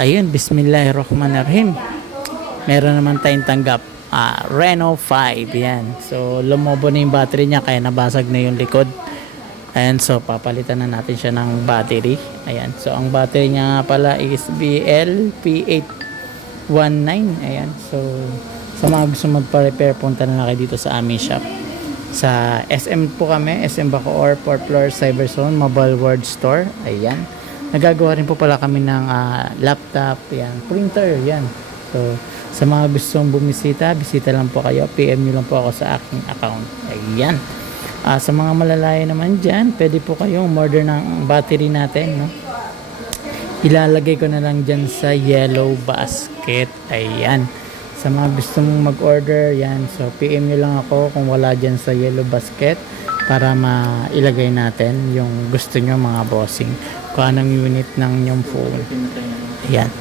Ayun, Bismillahirrahmanirrahim. Meron naman tayong tanggap. Reno 5. Yan. So, lumobo na yung battery niya kaya nabasag na yung likod. Ayan, so papalitan na natin siya ng battery. Ayan. So, ang battery niya nga pala is BL-P819. Ayan. So, sa mga gusto magpa-repair, punta na kayo dito sa aming shop. Sa SM po kami, SM Bacoor, 4th floor, Cyberzone, Mobile World Store. Ayan. Nagagawa rin po pala kami ng laptop, yan, printer, yan. So, sa mga gustong bumisita, bisita lang po kayo. PM nyo lang po ako sa aking account. Ayan. Sa mga malalayo naman dyan, pwede po kayong order ng battery natin, no? Ilalagay ko na lang dyan sa yellow basket. Ayan. Sa mga gustong mag-order, yan. So, PM nyo lang ako kung wala dyan sa yellow basket para mailagay natin yung gusto nyo mga bossing. Kung anong unit ng inyong phone. Ayan.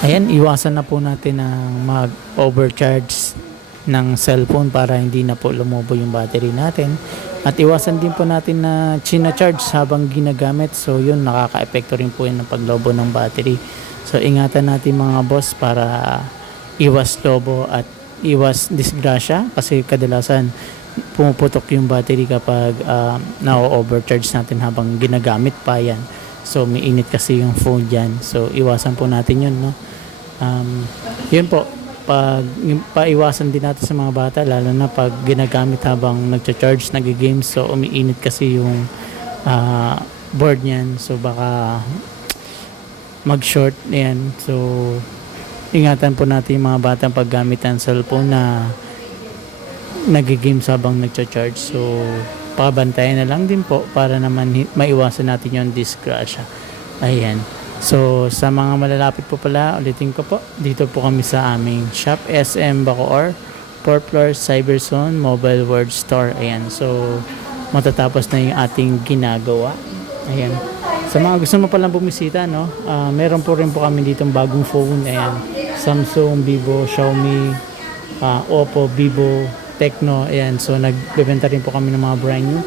Ayan, iwasan na po natin na mag-overcharge ng cellphone para hindi na po lumobo yung battery natin. At iwasan din po natin na china-charge habang ginagamit. So, yun, nakaka-epekto rin po yun ng paglobo ng battery. So, ingatan natin mga boss para iwas lobo at iwas disgrasya kasi kadalasan pumuputok yung battery kapag na-overcharge natin habang ginagamit pa yan. So may init kasi yung phone dyan. So iwasan po natin yun, no? Yun po, paiwasan din natin sa mga bata lalo na pag ginagamit habang nagcha-charge, nag-games. So umiinit kasi yung board niyan. So baka mag-short yan. So ingatan po natin yung mga batang paggamit ng cellphone na nag-games habang nagcha-charge. So pabantayan na lang din po para naman maiwasan natin yung disgrasya. Ayan. So sa mga malalapit po pala, ulitin ko po, dito po kami sa aming shop, SM Bacoor, 4th floor, Cyberzone, Mobile World Store. Ayan. So matatapos na yung ating ginagawa. Ayan. Sa mga gusto mo palang bumisita, no? Meron po rin po kami ditong bagong phone. Ayan. Samsung, Vivo, Xiaomi, Oppo, Vivo, Tecno. Ayan. So nagbebenta rin po kami ng mga brand new.